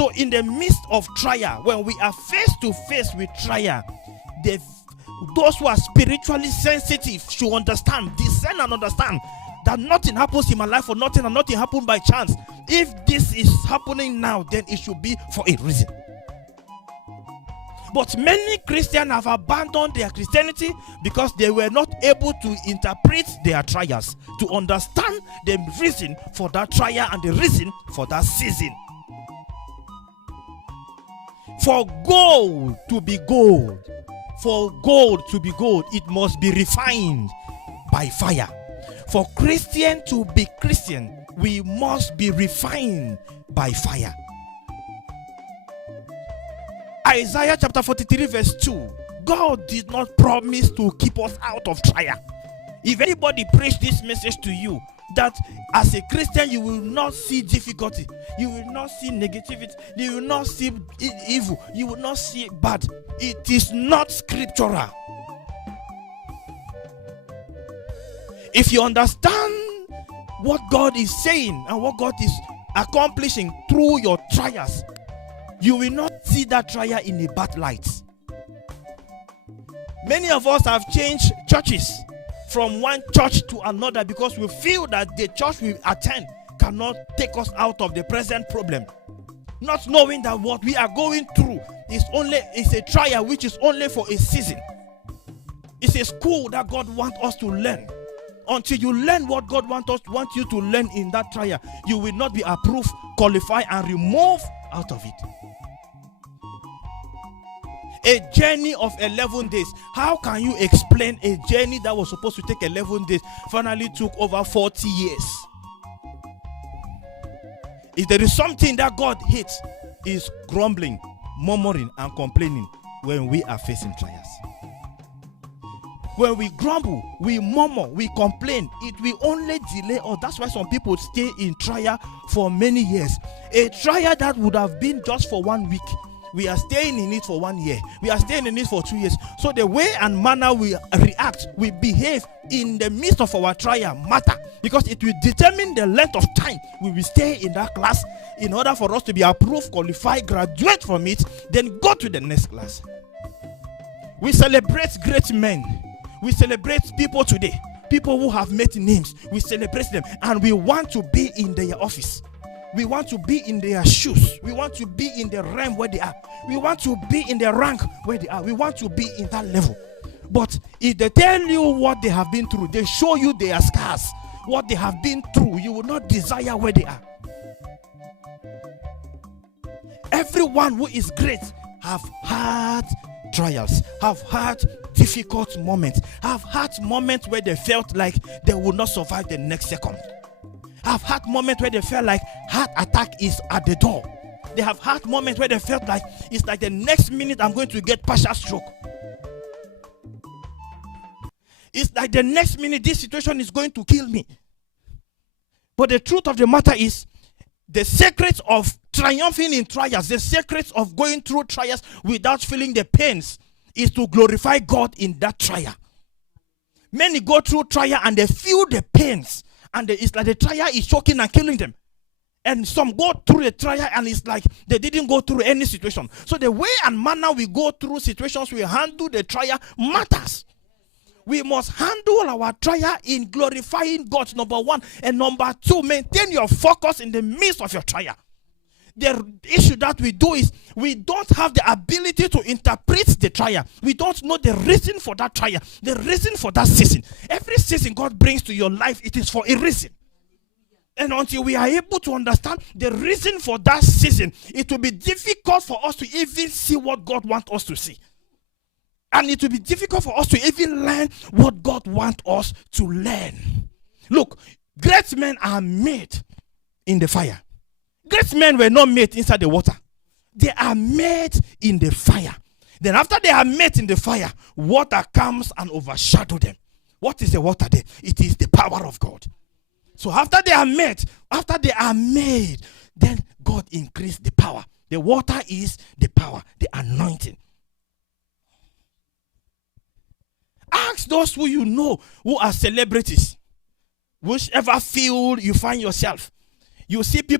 So in the midst of trial, when we are face to face with trial, those who are spiritually sensitive should understand, discern and understand that nothing happens in my life for nothing, and nothing happened by chance. If this is happening now, then it should be for a reason. But many Christians have abandoned their Christianity because they were not able to interpret their trials, to understand the reason for that trial and the reason for that season. For gold to be gold, it must be refined by fire. For Christian to be Christian, we must be refined by fire. Isaiah chapter 43 verse 2. God did not promise to keep us out of trial. If anybody preach this message to you, that as a Christian you will not see difficulty, you will not see negativity, you will not see evil, you will not see bad, it is not scriptural. If you understand what God is saying and what God is accomplishing through your trials, you will not see that trial in a bad light. Many of us have changed churches from one church to another because we feel that the church we attend cannot take us out of the present problem, not knowing that what we are going through is a trial which is only for a season. It's a school that God wants us to learn. Until you learn what God wants you to learn in that trial, you will not be approved, qualified, and removed out of it. A journey of 11 days. How can you explain a journey that was supposed to take 11 days finally took over 40 years? If there is something that God hates, is grumbling, murmuring, and complaining when we are facing trials. When we grumble, we murmur, we complain, it will only delay us. That's why some people stay in trial for many years. A trial that would have been just for 1 week, we are staying in it for 1 year. We are staying in it for 2 years. So the way and manner we react, we behave in the midst of our trial matter, because it will determine the length of time we will stay in that class in order for us to be approved, qualified, graduate from it, then go to the next class. We celebrate great men. We celebrate people today, people who have made names. We celebrate them, and we want to be in their office. We want to be in their shoes. We want to be in the realm where they are. We want to be in the rank where they are. We want to be in that level. But if they tell you what they have been through, they show you their scars, what they have been through, you will not desire where they are. Everyone who is great have had trials, have had difficult moments, have had moments where they felt like they would not survive the next second. Have had moments where they felt like heart attack is at the door. They have had moments where they felt like it's like the next minute I'm going to get partial stroke. It's like the next minute this situation is going to kill me. But the truth of the matter is, the secret of triumphing in trials, the secret of going through trials without feeling the pains, is to glorify God in that trial. Many go through trial and they feel the pains, and it's like the trial is choking and killing them. And some go through the trial and it's like they didn't go through any situation. So the way and manner we go through situations, we handle the trial matters. We must handle our trial in glorifying God, number one. And number two, maintain your focus in the midst of your trial. The issue that we do is we don't have the ability to interpret the trial. We don't know the reason for that trial, the reason for that season. Every season God brings to your life, it is for a reason. And until we are able to understand the reason for that season, it will be difficult for us to even see what God wants us to see. And it will be difficult for us to even learn what God wants us to learn. Look, great men are made in the fire. Great men were not made inside the water. They are made in the fire. Then after they are made in the fire, water comes and overshadows them. What is the water there? It is the power of God. So after they are made, then God increased the power. The water is the power, the anointing. Ask those who you know who are celebrities. Whichever field you find yourself, you see people